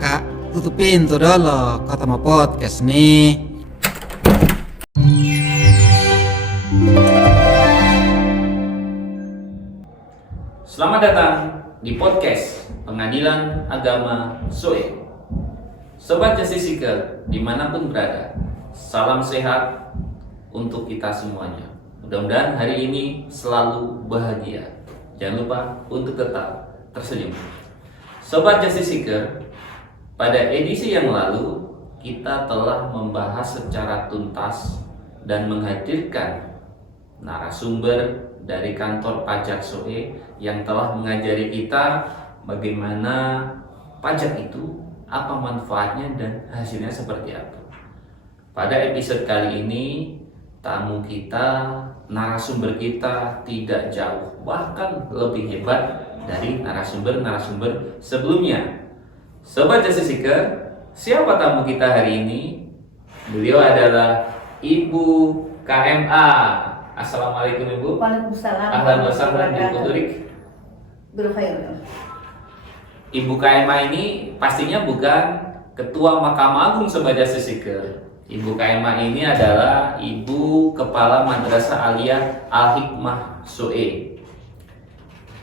Kak, tutup pintu dulu, kata mau podcast nih. Selamat datang di podcast Pengadilan Agama Soe. Sobat Justice Seeker dimanapun berada, salam sehat untuk kita semuanya. Mudah-mudahan hari ini selalu bahagia. Jangan lupa untuk tetap tersenyum. Sobat Justice Seeker, pada edisi yang lalu kita telah membahas secara tuntas dan menghadirkan narasumber dari kantor pajak Soe yang telah mengajari kita bagaimana pajak itu, apa manfaatnya dan hasilnya seperti apa. Pada episode kali ini tamu kita, narasumber kita tidak jauh, bahkan lebih hebat dari narasumber sebelumnya. Sobat Justice Seeker, siapa tamu kita hari ini? Beliau adalah Ibu KMA. Assalamualaikum Ibu. Waalaikumsalam. Ahlan wa sahlan bi hudurik. Ibu KMA ini pastinya bukan Ketua Mahkamah Agung Sobat Justice Seeker. Ibu KMA ini adalah Ibu Kepala Madrasah Aliyah Al-Hikmah Soe.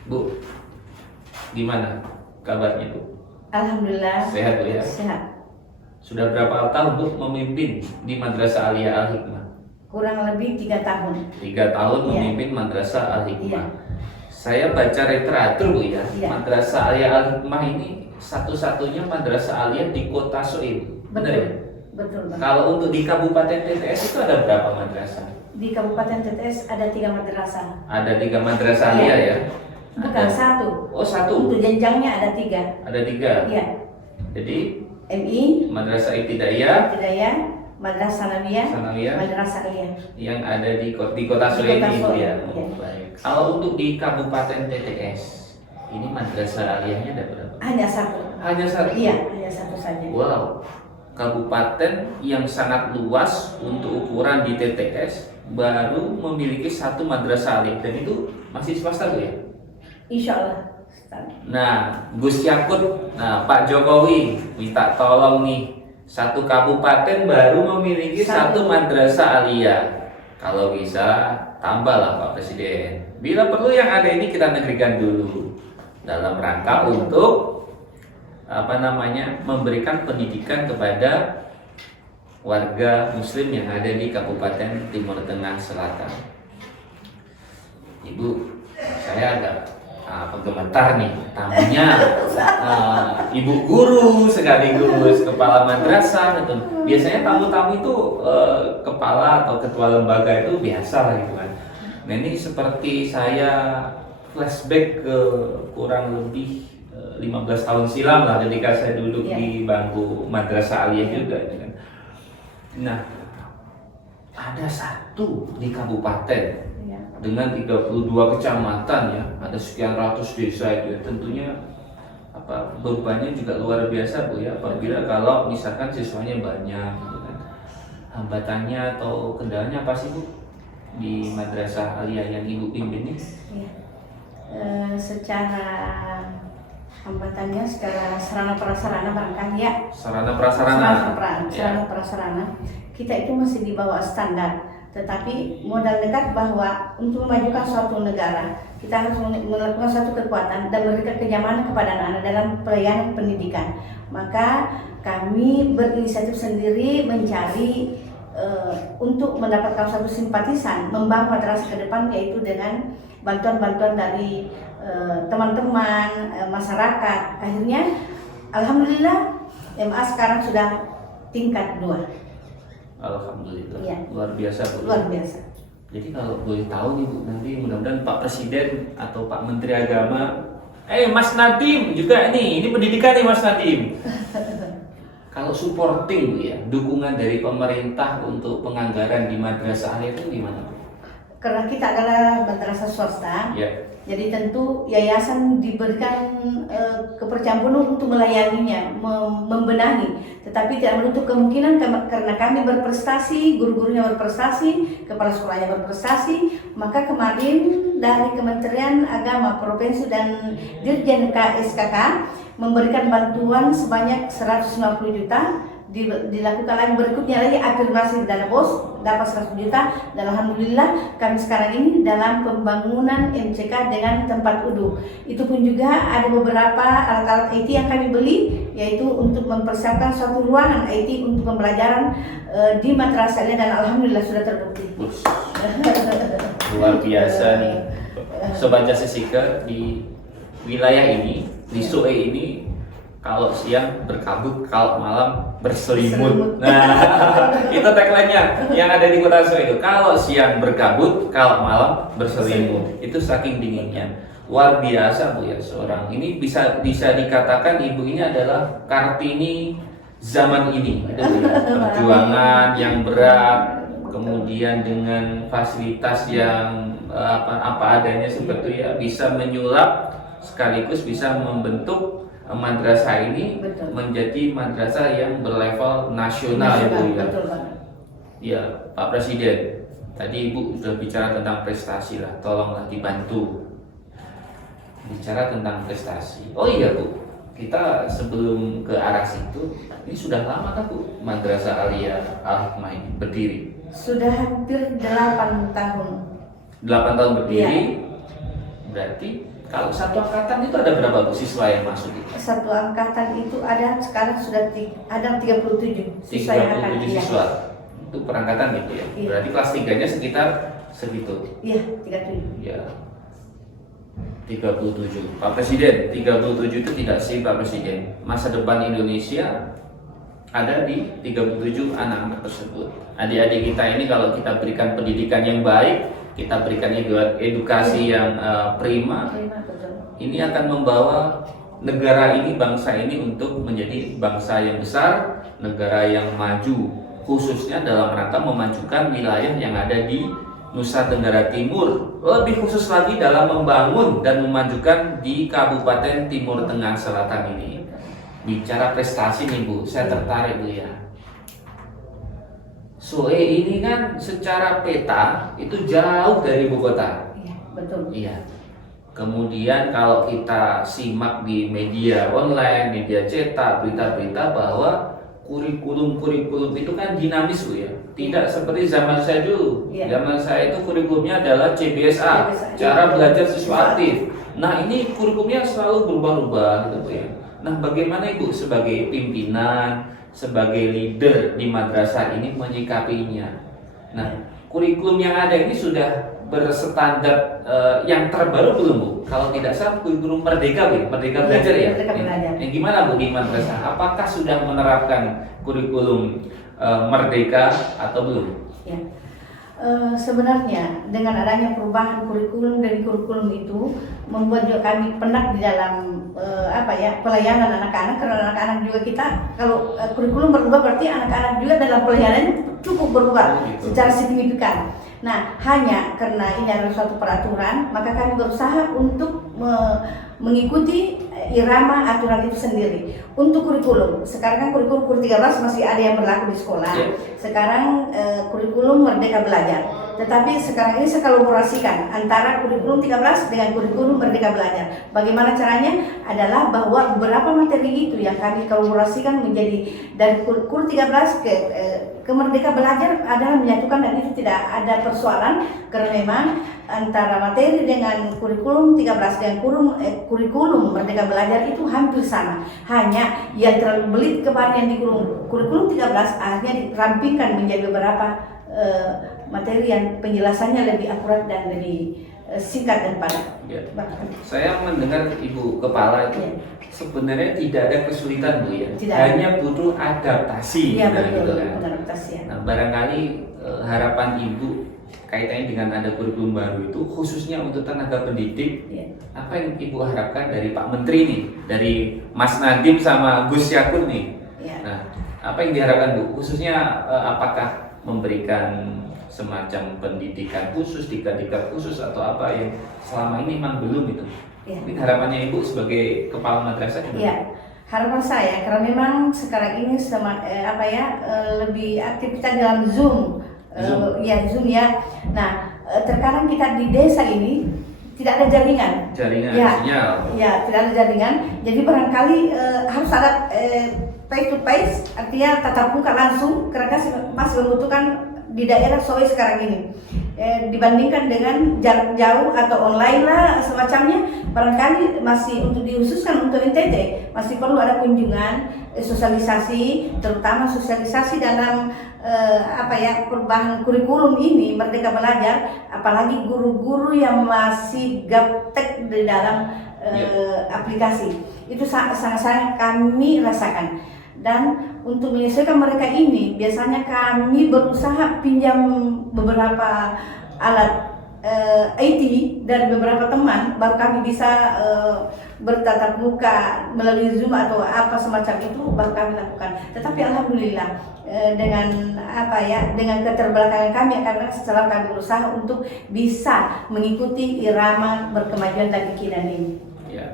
Bu, gimana kabarnya Bu? Alhamdulillah. Sehat Bu ya? Sehat. Sudah berapa tahun Bu memimpin di Madrasah Aliyah Al-Hikmah? Kurang lebih 3 tahun. 3 tahun Iya. memimpin Madrasah Al-Hikmah. Iya. Saya baca literatur Bu ya. Iya. Madrasah Aliyah Al-Hikmah ini satu-satunya madrasah aliyah di Kota Soe. Benar ya? Betul Bang. Kalau untuk di Kabupaten TTS itu ada berapa madrasah? Di Kabupaten TTS ada 3 madrasah. Ada 3 madrasah Iya. aliyah ya? Bukan Ada. 1. Oh 1. Untuk jenjangnya ada 3. Ada 3. Iya. Jadi MI, Madrasah Ibtidaiyah, Hidayah, Madrasah Sanawiyah, Sanawiyah Madrasah Aliyah. yang ada di Kota Soe Di Kota ini Soe, ya. iya. Oh, baik. Kalau untuk di Kabupaten TTS, ini madrasah aliyahnya ada berapa? Hanya 1. Hanya 1. Iya, hanya 1 saja. Wow. Kabupaten yang sangat luas untuk ukuran di TTS baru memiliki 1 madrasah aliyah dan itu masih swasta Bu ya? Insya Allah. Nah, Gus Yakut, Pak Jokowi minta tolong nih, 1 kabupaten baru memiliki 1 madrasah aliyah. Kalau bisa tambahlah Pak Presiden. Bila perlu yang ada ini kita negerikan dulu dalam rangka untuk memberikan pendidikan kepada warga muslim yang ada di Kabupaten Timur Tengah Selatan. Ibu, saya agak gemetar nih, tamunya ibu guru sekaligus kepala madrasah gitu. Biasanya tamu-tamu itu kepala atau ketua lembaga itu biasa lah gitu kan. Nah ini seperti saya flashback ke kurang lebih 15 tahun silam lah ketika saya duduk di bangku madrasah aliyah juga gitu kan. Nah ada 1 di kabupaten dengan 32 kecamatan ya, ada sekian ratus desa itu ya. Tentunya bebannya juga luar biasa Bu ya, apabila kalau misalkan siswanya banyak gitu kan. Hambatannya atau kendalanya apa sih Bu di madrasah aliyah yang Ibu pimpin ini? Iya. Secara hambatannya secara sarana prasarana barangkali ya. Sarana prasarana. Sarana prasarana. Kita itu masih di bawah standar. Tetapi modal dekat bahwa untuk memajukan suatu negara kita harus melakukan suatu kekuatan dan memberikan kenyamanan kepada anak-anak dalam pelayanan pendidikan. Maka kami berinisiatif sendiri mencari untuk mendapatkan suatu simpatisan membangun madrasah ke depan, yaitu dengan bantuan-bantuan dari teman-teman masyarakat. Akhirnya alhamdulillah MA sekarang sudah tingkat 2. Alhamdulillah, ya. Luar biasa Bu. Luar biasa. Jadi kalau boleh tahu nih Bu, nanti mudah-mudahan Pak Presiden atau Pak Menteri Agama, Mas Nadiem juga ini pendidikan nih Mas Nadiem. Kalau supporting Bu ya, dukungan dari pemerintah untuk penganggaran di madrasah aliyah itu gimana Bu? Karena kita adalah madrasah swasta, Ya. jadi tentu yayasan diberikan kepercayaan penuh untuk melayaninya, membenahi. Tetapi tidak menutup kemungkinan karena kami berprestasi, guru-gurunya berprestasi, kepala sekolahnya berprestasi, Maka kemarin dari Kementerian Agama Provinsi dan Dirjen KSKK memberikan bantuan sebanyak 150 juta. Dilakukan lagi berikutnya lagi afirmasi dana BOS dapat 100 juta, dan alhamdulillah kami sekarang ini dalam pembangunan MCK dengan tempat wudhu. Itu pun juga ada beberapa alat-alat IT yang kami beli, yaitu untuk mempersiapkan suatu ruangan IT untuk pembelajaran di madrasah ini, dan alhamdulillah sudah terbukti. Luar biasa nih Sobat Jasisika, di wilayah ini, di SOE ini, kalau siang berkabut, kalau malam berselimut. Nah, itu tagline-nya yang ada di Kota SOE itu. Kalau siang berkabut, kalau malam berselimut. Itu saking dinginnya. Luar biasa Bu ya, seorang ini bisa dikatakan ibu ini adalah Kartini zaman ini. Itu Bu ya. Perjuangan yang berat, kemudian dengan fasilitas yang apa adanya seperti ya, bisa menyulap sekaligus bisa membentuk madrasah ini menjadi madrasah yang berlevel nasional ya Bu ya. Ya Pak Presiden, tadi Ibu sudah bicara tentang prestasi lah, tolonglah dibantu bicara tentang prestasi. Oh iya Bu, kita sebelum ke arah situ, ini sudah lama kan Bu Madrasah Aliyah Al-Hikmah ini berdiri? Sudah hampir 8 tahun. 8 tahun berdiri, Iya. Berarti kalau satu angkatan itu ada berapa Bu siswa yang masuk itu? Satu angkatan itu ada sekarang sudah ada 37 siswa yang akan 37 siswa. Itu perangkatan gitu ya. Iya. Berarti kelas 3-nya sekitar segitu. Iya, 37. Ya. 37. Pak Presiden, 37 itu tidak sih Pak Presiden. Masa depan Indonesia ada di 37 anak-anak tersebut. Adik-adik kita ini kalau kita berikan pendidikan yang baik, kita berikan edukasi yang prima, ini akan membawa negara ini, bangsa ini untuk menjadi bangsa yang besar, negara yang maju, khususnya dalam rangka memajukan wilayah yang ada di Nusa Tenggara Timur, lebih khusus lagi dalam membangun dan memajukan di Kabupaten Timur Tengah Selatan ini. Bicara prestasi nih Bu, saya tertarik Bu ya. SOE ini kan secara peta itu jauh dari ibu kota. Iya, betul. Iya. Kemudian kalau kita simak di media online, media cetak, berita-berita bahwa kurikulum itu kan dinamis Bu ya. Tidak seperti zaman saya dulu. Iya. Zaman saya itu kurikulumnya adalah CBSA, cara belajar siswa aktif. Nah, ini kurikulumnya selalu berubah-ubah gitu Bu ya. Nah, bagaimana Ibu sebagai pimpinan, sebagai leader di madrasah ini menyikapinya? Nah, kurikulum yang ada ini sudah berstandar yang terbaru belum Bu? Kalau tidak salah kurikulum Merdeka Bu, Merdeka Belajar ya? Merdeka Belajar. Yang gimana Bu di madrasah? Apakah sudah menerapkan kurikulum Merdeka atau belum? Ya. Sebenarnya dengan adanya perubahan kurikulum dari kurikulum itu membuat juga kami penat di dalam pelayanan anak-anak, karena anak-anak juga kita kalau kurikulum berubah berarti anak-anak juga dalam pelayanan cukup berubah secara signifikan. Nah, hanya karena ini adalah suatu peraturan, maka kami berusaha untuk mengikuti irama aturan itu sendiri. Untuk kurikulum, sekarang kan kurikulum 13 masih ada yang berlaku di sekolah. Sekarang kurikulum Merdeka Belajar. Tetapi sekarang ini saya kolaborasikan antara kurikulum 13 dengan kurikulum Merdeka Belajar. Bagaimana caranya? Adalah bahwa beberapa materi itu yang kami kolaborasikan menjadi dari kurikulum 13 ke Merdeka Belajar adalah menyatukan, dan itu tidak ada persoalan karena memang antara materi dengan kurikulum 13 dan kurikulum Merdeka Belajar itu hampir sama. Hanya yang terlalu belit kemarin yang di kurikulum 13 akhirnya dirampingkan menjadi beberapa materi yang penjelasannya lebih akurat dan lebih singkat dan padat. Ya. Saya mendengar Ibu Kepala itu sebenarnya tidak ada kesulitan Bu ya, hanya butuh adaptasi. Iya betul, gitu kan. adaptasi ya. Nah, barangkali harapan Ibu kaitannya dengan ada kurikulum baru itu khususnya untuk tenaga pendidik, apa yang Ibu harapkan dari Pak Menteri nih, dari Mas Nadiem sama Gus Yakut nih? Nah, apa yang diharapkan Bu? Khususnya apakah memberikan semacam pendidikan khusus, diklat khusus atau apa yang selama ini memang belum itu? Ini harapannya Ibu sebagai kepala madrasah? Iya, harapan saya karena memang sekarang ini lebih aktif kita dalam Zoom. Zoom ya. Nah, terkadang kita di desa ini tidak ada jaringan. Ya, sinyal. ya tidak ada jaringan. Jadi barangkali harus ada face to face, artinya tatap muka langsung, karena masih membutuhkan di daerah Soe sekarang ini. Dibandingkan dengan jarak jauh atau online lah semacamnya, barangkali masih untuk dikhususkan untuk NTT masih perlu ada kunjungan, sosialisasi, terutama sosialisasi dalam perubahan kurikulum ini, Merdeka Belajar, apalagi guru-guru yang masih gaptek di dalam aplikasi itu sangat-sangat kami rasakan. Dan untuk menyesuaikan mereka ini, biasanya kami berusaha pinjam beberapa alat IT dari beberapa teman, baru kami bisa bertatap muka melalui Zoom atau apa semacam itu, baru kami lakukan. Tetapi alhamdulillah dengan keterbelakangan kami, karena setelah kami berusaha untuk bisa mengikuti irama berkemajuan dan kekinian ini. Ya.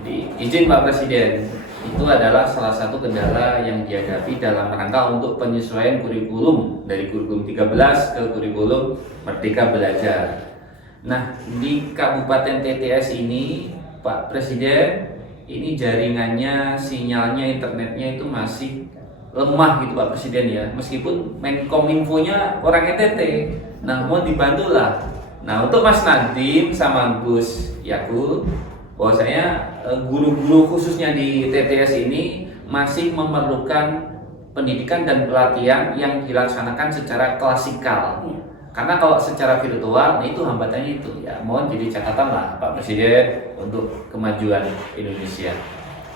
Jadi izin Pak Presiden, itu adalah salah satu kendala yang dihadapi dalam rangka untuk penyesuaian kurikulum dari kurikulum 13 ke kurikulum Merdeka Belajar. Nah, di Kabupaten TTS ini, Pak Presiden, ini jaringannya, sinyalnya, internetnya itu masih lemah gitu Pak Presiden ya. Meskipun Menkominfo-nya orang NTT, nah mau dibantulah. Nah, untuk Mas Nadiem sama Gus Yakul, bahwasanya guru-guru khususnya di TTS ini masih memerlukan pendidikan dan pelatihan yang dilaksanakan secara klasikal. Karena kalau secara virtual, itu hambatannya itu ya. Mohon jadi catatan lah Pak Presiden untuk kemajuan Indonesia.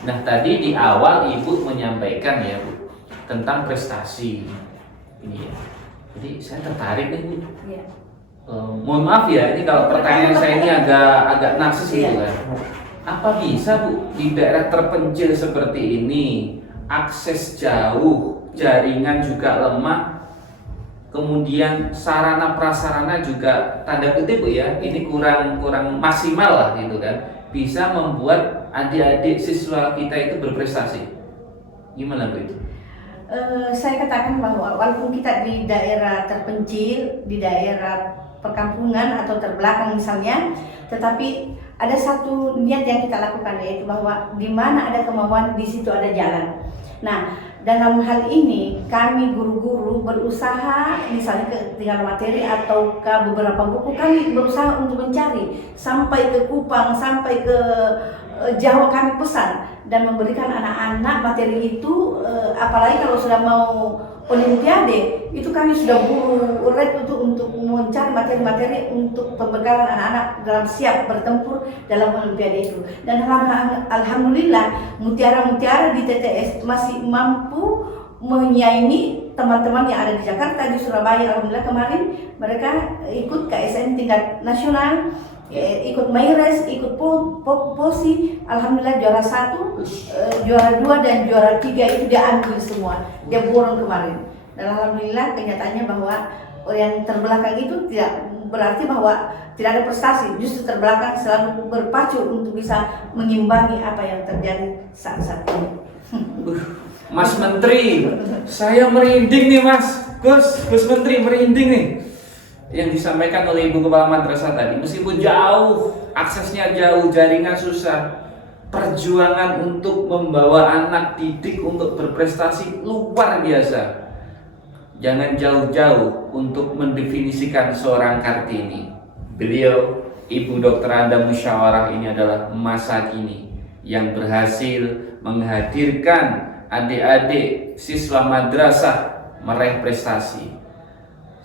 Nah, tadi di awal Ibu menyampaikan ya Bu tentang prestasi ini ya. Jadi saya tertarik nih Bu. Ya. Mohon maaf ya, ini kalau pertanyaan saya ini agak narsis gitu kan. Apa bisa Bu di daerah terpencil seperti ini, akses jauh, jaringan juga lemah, kemudian sarana prasarana juga tanda kutip Bu ya, ini kurang maksimal lah gitu kan, bisa membuat adik-adik siswa kita itu berprestasi. Gimana Bu itu? Saya katakan bahwa walaupun kita di daerah terpencil, di daerah perkampungan atau terbelakang misalnya, tetapi ada satu niat yang kita lakukan, yaitu bahwa di mana ada kemauan di situ ada jalan. Nah, dalam hal ini kami guru-guru berusaha, misalnya ketinggalan materi atau ke beberapa buku, kami berusaha untuk mencari sampai ke Kupang, sampai ke Jawa, kami pesan dan memberikan anak-anak materi itu, apalagi kalau sudah mau Olimpiade, itu kami sudah buret untuk mencari materi-materi untuk pembekalan anak-anak dalam siap bertempur dalam Olimpiade itu. Dan alhamdulillah mutiara-mutiara di TTS masih mampu menyaingi teman-teman yang ada di Jakarta, di Surabaya. Alhamdulillah kemarin mereka ikut KSN tingkat nasional, ikut Maires, ikut POSI, alhamdulillah juara 1, juara 2 dan juara 3 itu dia ambil semua, dia borong kemarin. Dan alhamdulillah kenyataannya bahwa yang terbelakang itu tidak berarti bahwa tidak ada prestasi, justru terbelakang selalu berpacu untuk bisa mengimbangi apa yang terjadi saat ini. Mas Menteri, saya merinding nih Mas, Gus Menteri merinding nih. Yang disampaikan oleh Ibu Kepala Madrasah tadi, meskipun jauh, aksesnya jauh, jaringan susah, perjuangan untuk membawa anak didik untuk berprestasi luar biasa. Jangan jauh-jauh untuk mendefinisikan seorang Kartini. Beliau, Ibu Dr. Anda Musyawarah ini adalah masa kini yang berhasil menghadirkan adik-adik siswa madrasah meraih prestasi.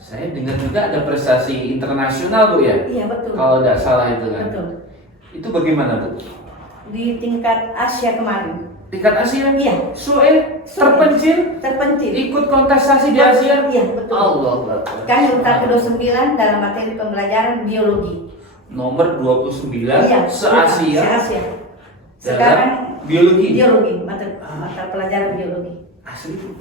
Saya dengar juga ada prestasi internasional Bu ya? Iya betul. Kalau tidak salah itu kan? Betul. Itu bagaimana Bu? Di tingkat Asia kemarin. Tingkat Asia? Iya. Soe terpencil? Terpencil. Ikut kontestasi di Asia? Iya betul. Allah. Kami urutan ke-29 dalam materi pembelajaran biologi. Nomor 29 Iya, se-Asia. Se-Asia. Sekarang biologi. Mata pelajaran biologi. Asli Bu?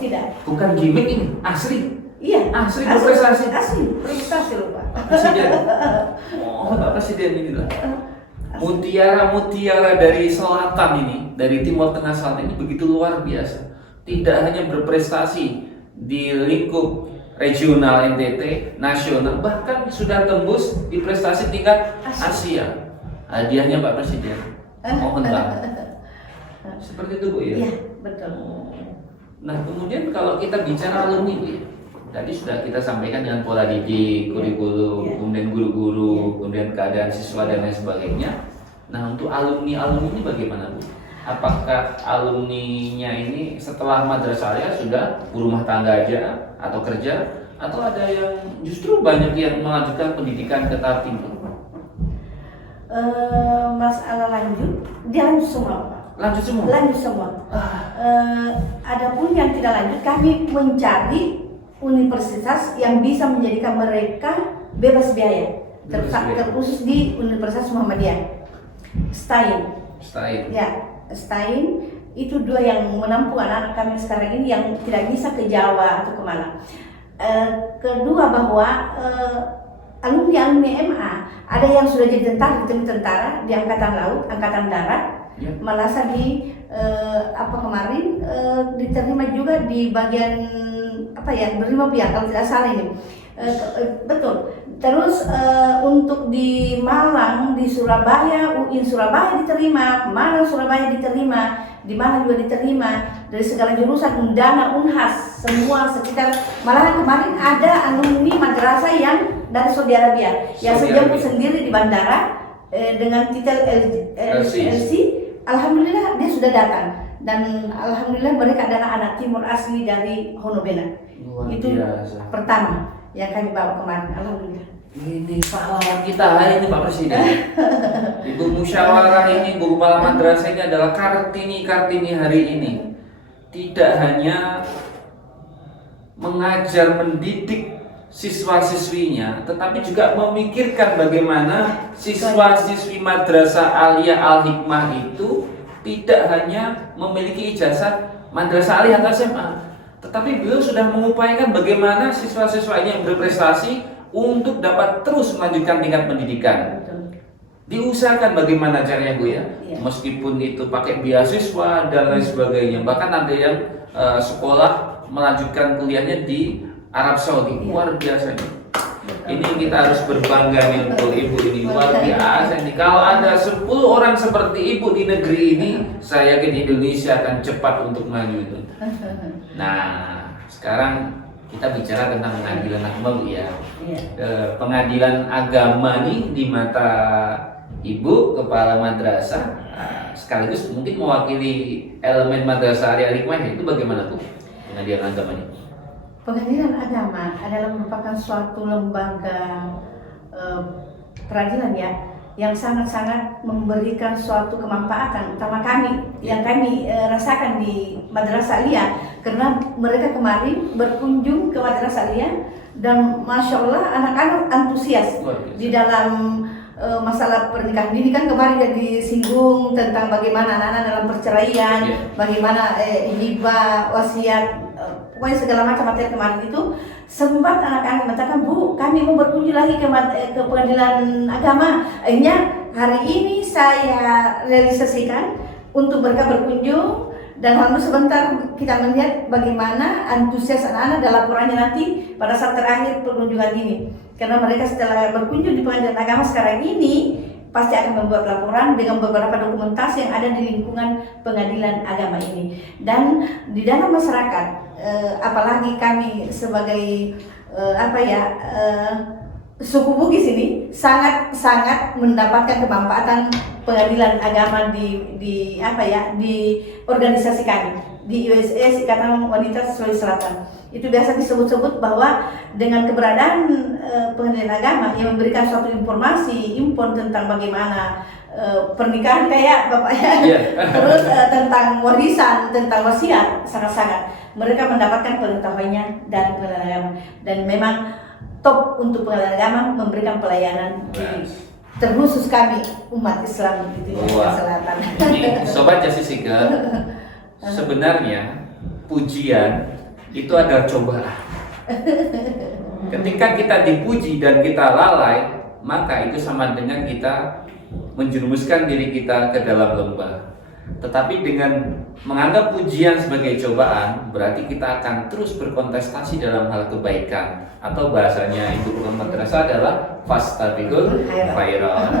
Tidak. Bukan gimmick ini, asli. Iya, Asli berprestasi. Asli prestasi loh Pak. Pak Presiden. Oh, Pak Presiden inilah. Mutiara-mutiara dari selatan ini, dari Timur Tengah Selatan ini begitu luar biasa. Tidak hanya berprestasi di lingkup regional NTT, nasional, bahkan sudah tembus di prestasi tingkat Asia. Hadiahnya Pak Presiden. Mohonlah. Seperti itu Bu ya? Iya, betul. Nah kemudian kalau kita bicara alumni Bu ya, tadi sudah kita sampaikan dengan pola didik, kurikulum, kemudian guru-guru, kemudian keadaan siswa dan lain sebagainya. Nah untuk alumni ini bagaimana Bu? Apakah alumninya ini setelah madrasah aliyah sudah berumah tangga aja atau kerja, atau ada yang justru banyak yang melanjutkan pendidikan ke tahap tinggi? Masalah lanjut, dia lanjut semua Pak. Lanjut semua? Lanjut semua. Adapun yang tidak lanjut, kami mencari universitas yang bisa menjadikan mereka bebas biaya, terkhusus di Universitas Muhammadiyah. STAIN. Ya, STAIN itu dua yang menampung anak-anak kami sekarang ini yang tidak bisa ke Jawa atau kemana. Kedua bahwa alumni MA ada yang sudah jadi tentara di Angkatan Laut, Angkatan Darat, Malasa di kemarin diterima juga di bagian Brimob kalau tidak salah ini. Betul. Terus untuk di Malang, di Surabaya, UIN Surabaya diterima, Malang Surabaya diterima, di mana juga diterima, dari segala jurusan, Undana, Unhas, semua sekitar. Malahan kemarin ada alumni madrasah yang dari Saudi Arabia yang sejemput sendiri di bandara dengan titel LC. Alhamdulillah dia sudah datang, dan alhamdulillah mereka adalah anak timur asli dari Honobena. Itu pertama yang kami bawa kemarin, alhamdulillah. Ini pahlawan kita hari ini Pak Presiden. Ibu musyawarah ini, Bu Kepala Madrasah ini adalah Kartini hari ini. Tidak hanya mengajar, mendidik siswa-siswinya, tetapi juga memikirkan bagaimana siswa-siswi Madrasah Aliyah Al-Hikmah itu tidak hanya memiliki ijazah Madrasah Aliyah atau SMA, tetapi beliau sudah mengupayakan bagaimana siswa-siswa ini yang berprestasi untuk dapat terus melanjutkan tingkat pendidikan. Diusahakan bagaimana caranya Bu ya, meskipun itu pakai beasiswa dan lain sebagainya. Bahkan ada yang sekolah melanjutkan kuliahnya di Arab Saudi, luar biasa nih. Ini kita harus berbangga nih untuk ibu ini, luar biasa nih. Kalau ada 10 orang seperti ibu di negeri ini, saya yakin Indonesia akan cepat untuk maju itu. Nah, sekarang kita bicara tentang pengadilan agama Bu ya. Pengadilan agama nih di mata Ibu Kepala Madrasah, sekaligus mungkin mewakili elemen Madrasah Aliyah Al-Hikmah, itu bagaimana Bu pengadilan agama ini? Pengadilan agama adalah merupakan suatu lembaga peradilan ya, yang sangat-sangat memberikan suatu kemanfaatan utama kami yang kami rasakan di Madrasah Aliyah, karena mereka kemarin berkunjung ke Madrasah Aliyah dan Masya Allah anak-anak antusias di dalam masalah pernikahan. Ini kan kemarin yang disinggung tentang bagaimana anak-anak dalam perceraian, bagaimana hibah, wasiat, pokoknya segala macam materi kemarin itu. Sempat anak-anak mengatakan, Bu, kami mau berkunjung lagi ke pengadilan agama. Akhirnya hari ini saya realisasikan untuk mereka berkunjung, dan alhamdulillah sebentar kita melihat bagaimana antusias anak-anak dan laporannya nanti pada saat terakhir perkunjungan ini. Karena mereka setelah berkunjung di pengadilan agama sekarang ini pasti akan membuat laporan dengan beberapa dokumentasi yang ada di lingkungan pengadilan agama ini. Dan di dalam masyarakat, apalagi kami sebagai suku Bugis ini sangat mendapatkan kemanfaatan pengadilan agama di organisasi kami di IWSS, Ikatan Wanita Sulawesi Selatan. Itu biasa disebut-sebut bahwa dengan keberadaan pengadilan agama yang memberikan suatu infon tentang bagaimana pernikahan kayak bapaknya, terus tentang warisan, tentang wasiat, sangat-sangat mereka mendapatkan pengetahuannya dari pengadilan agama. Dan memang top untuk pengadilan agama memberikan pelayanan terkhusus kami umat Islam di Selatan. Ini Sobat Jasisikel, sebenarnya pujian itu adalah cobaan. Ketika kita dipuji dan kita lalai, maka itu sama dengan kita menjerumuskan diri kita ke dalam lembah. Tetapi dengan menganggap pujian sebagai cobaan, berarti kita akan terus berkontestasi dalam hal kebaikan. Atau bahasanya Ibu Guru Madrasah adalah fastabiqul khairat.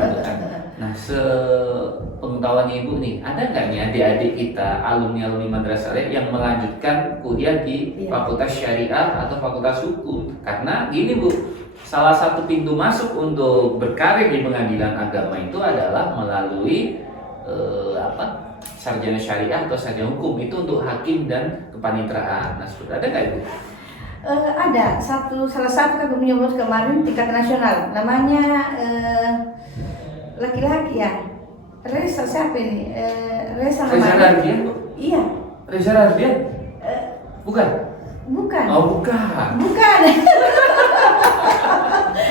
Nah, sepengetahuannya Ibu nih, ada nggak nih adik-adik kita, alumni-alumni madrasah yang melanjutkan kuliah di Fakultas Syariah atau Fakultas Hukum? Karena gini Bu, salah satu pintu masuk untuk berkarir di pengadilan agama itu adalah melalui sarjana syariah atau sarjana hukum, itu untuk hakim dan kepanitraan. Nah, seperti ada nggak Ibu? Ada salah satu kami menyebut kemarin tingkat nasional, namanya laki-laki ya, Reza siapa ini? Reza namanya. Rardian, Bu? Iya. Reza Rardian? Bukan? Bukan. Oh, bukan. Bukan.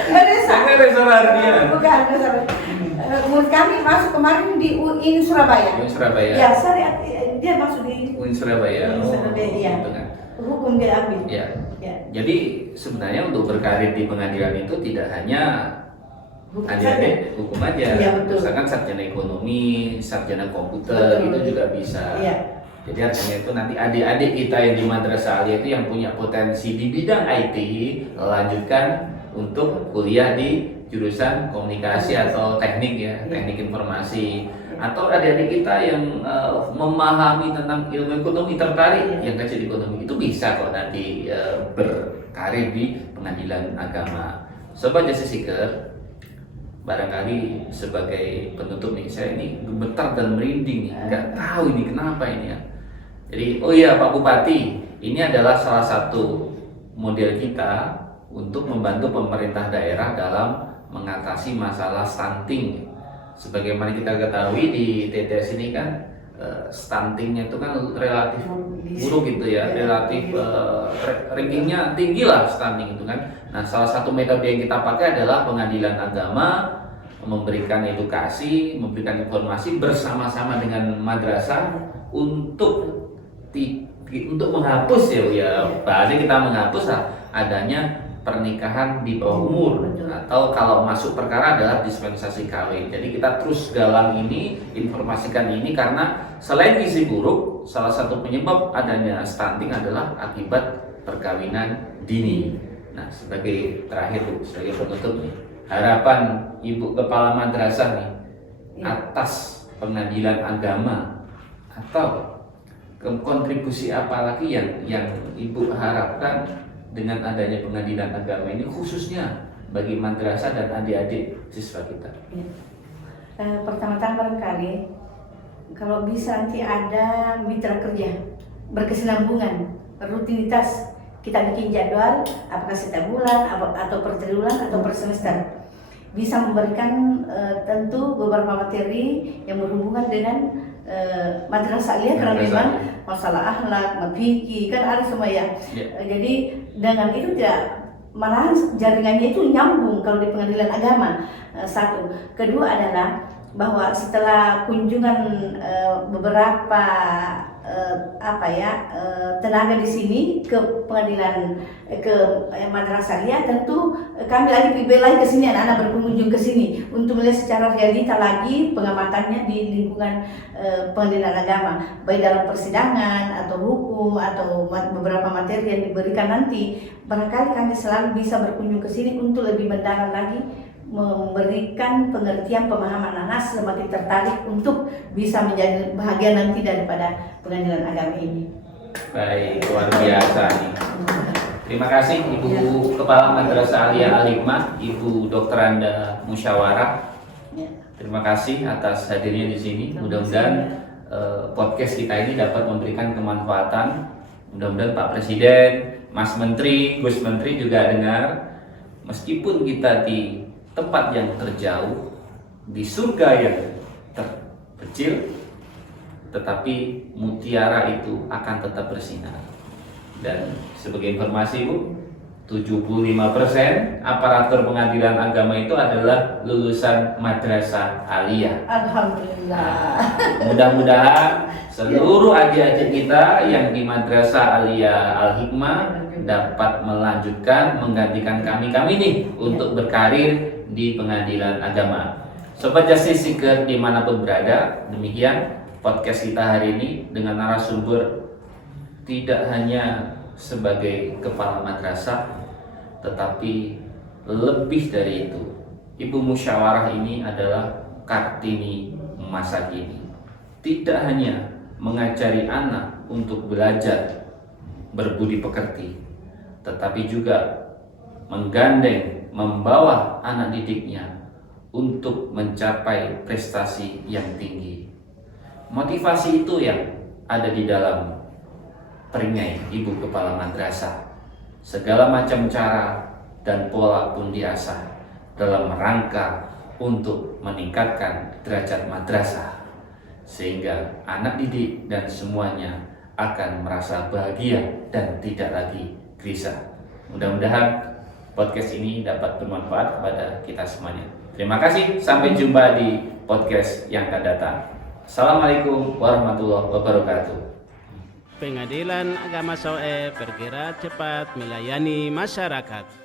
Reza. Reza Rardian. Bukan, Reza. Menurut kami masuk kemarin di UIN Surabaya. UIN Surabaya. Ya, dia masuk di UIN Surabaya. UIN Surabaya, iya. Gitu kan. Hukum dia ambil. Ya. Ya. Jadi sebenarnya untuk berkarir di pengadilan itu tidak hanya adik-adik hukum aja, iya, betul. Misalkan sarjana ekonomi, sarjana komputer, betul. itu juga bisa. Iya. Jadi artinya itu nanti adik-adik kita yang di madrasah aliyah itu yang punya potensi di bidang IT, lanjutkan untuk kuliah di jurusan komunikasi atau teknik ya, teknik informasi. Atau adik-adik kita yang memahami tentang ilmu ekonomi, tertarik yang kajian ekonomi, itu bisa kok nanti berkarir di pengadilan agama. Sobat Justice Seeker, barangkali sebagai penutup nih, saya ini gemetar dan merinding nih, nggak tahu ini kenapa ini ya. Jadi, oh iya Pak Bupati, ini adalah salah satu model kita untuk membantu pemerintah daerah dalam mengatasi masalah stunting. Sebagaimana kita ketahui di TTS ini kan stuntingnya itu kan relatif buruk gitu ya, relatif rankingnya tinggi lah stunting itu kan. Nah, salah satu metode yang kita pakai adalah pengadilan agama memberikan edukasi, memberikan informasi bersama-sama dengan madrasah untuk menghapus ya bahasanya kita menghapus adanya pernikahan di bawah umur, atau kalau masuk perkara adalah dispensasi kawin. Jadi kita terus galang ini, informasikan ini, karena selain gizi buruk, salah satu penyebab adanya stunting adalah akibat perkawinan dini. Nah, sebagai terakhir Bu, sebagai penutup nih, harapan Ibu Kepala Madrasah nih atas pengadilan agama, atau kontribusi apa lagi yang Ibu harapkan dengan adanya pengadilan agama ini, khususnya bagi madrasah dan adik-adik siswa kita? Pertama-tama barangkali kalau bisa nanti ada mitra kerja berkesinambungan, rutinitas, kita bikin jadwal apakah setiap bulan atau per triwulan atau per semester, bisa memberikan tentu beberapa materi yang berhubungan dengan madrasah aliyah, karena memang masalah akhlak, fikih kan ada semua ya. Jadi dengan itu tidak, malahan jaringannya itu nyambung kalau di pengadilan agama. Satu, kedua adalah bahwa setelah kunjungan beberapa tenaga di sini ke pengadilan ke madrasah aliyah, tentu kami lagi pribadi ke sini, anak-anak berkunjung ke sini untuk melihat secara realita lagi pengamatannya di lingkungan pengadilan agama, baik dalam persidangan atau hukum atau beberapa materi yang diberikan nanti. Barangkali kami selalu bisa berkunjung ke sini untuk lebih mendalam lagi, memberikan pengertian, pemahaman anak semakin tertarik untuk bisa menjadi bahagia nanti daripada pengadilan agama ini. Baik, luar biasa nih. Terima kasih Ibu Kepala Madrasah Aliyah Al-Hikmah, Ibu Dr. Anda Musyawarah. Terima kasih atas hadirnya di sini. Mudah-mudahan podcast kita ini dapat memberikan kemanfaatan. Mudah-mudahan Pak Presiden, Mas Menteri, Gus Menteri juga dengar. Meskipun kita di tempat yang terjauh, di surga yang terkecil, tetapi mutiara itu akan tetap bersinar. Dan sebagai informasi Bu, 75% aparatur pengadilan agama itu adalah lulusan madrasah aliyah. Alhamdulillah. Mudah-mudahan seluruh adik-adik kita yang di madrasah aliyah Al-Hikmah dapat melanjutkan, menggantikan kami nih untuk berkarir di pengadilan agama. Sobat Justice Seeker dimanapun berada, demikian podcast kita hari ini dengan narasumber tidak hanya sebagai kepala madrasah, tetapi lebih dari itu. Ibu musyawarah ini adalah Kartini masa kini. Tidak hanya mengajari anak untuk belajar berbudi pekerti, tetapi juga menggandeng, membawa anak didiknya untuk mencapai prestasi yang tinggi. Motivasi itu yang ada di dalam peringai ibu kepala madrasah. Segala macam cara dan pola pun diasah dalam rangka untuk meningkatkan derajat madrasah, sehingga anak didik dan semuanya akan merasa bahagia dan tidak lagi gelisah. Mudah-mudahan podcast ini dapat bermanfaat kepada kita semuanya. Terima kasih, sampai jumpa di podcast yang akan datang. Assalamualaikum warahmatullahi wabarakatuh. Pengadilan Agama SOE bergerak cepat melayani masyarakat.